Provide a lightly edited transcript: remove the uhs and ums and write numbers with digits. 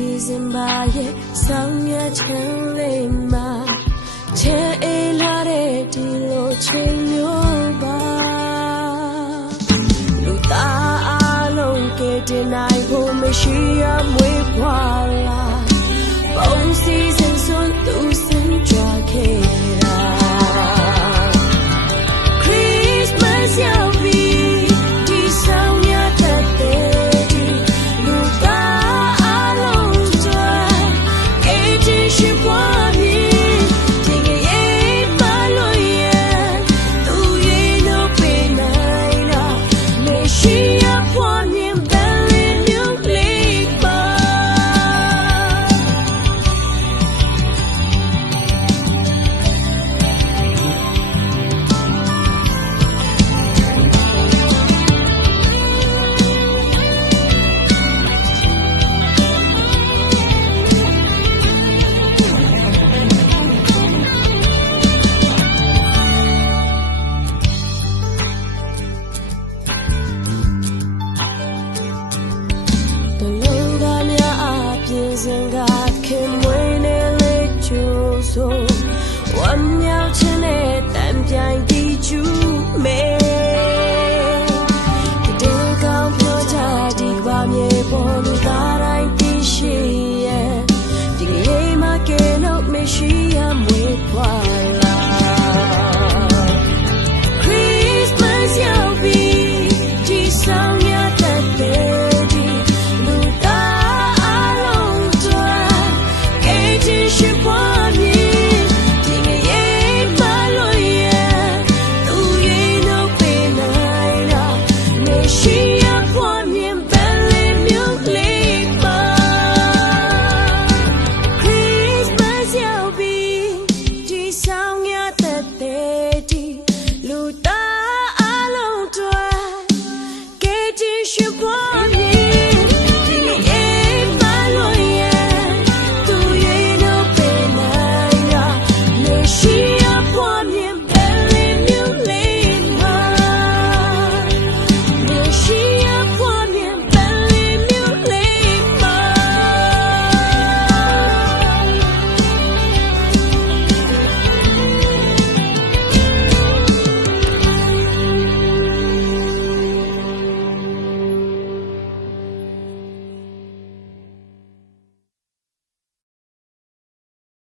December ရဲ့ဆောင်းရချမ်းလေးမှာချမ်းအေးလာတဲ့ဒီလိုချိန်မျိုးပါလူသားအလုံးကတဲ့နိုင်ဖို့မရှိရမွေးဖွာလာပုံစီစဉ်စွန်းသူစင်ကြခဲ့တာ Christmas ရောက်ပြီဒီဆောင်းရတဲ့လူသားအလုံးတွေအေးချစ်ရှိပွားပြီဒီကနေ့မလို့ရသူရဲ့လို့ပေးနိုင်တာမရှိရဖွာမြင်တယ်မျိုးလေးပါစင်ကခင်မွေးနေလေချိုးဆိုဝမ်း